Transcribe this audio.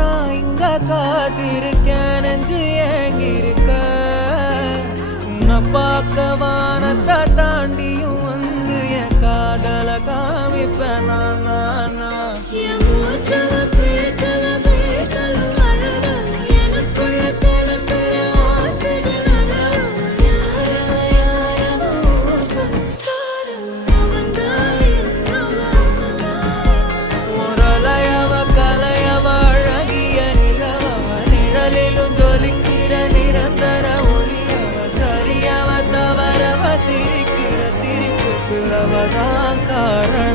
நான் இங்க காத்திருக்கேன் நெஞ்சு ஏங்கிருக்க உன்னை பார்க்க வானத்தை தாண்டியும் வந்து என் காதல காமிப்பேன் நான் சிரிக்கிற சிரிப்புக்கு அவதான் காரணம்.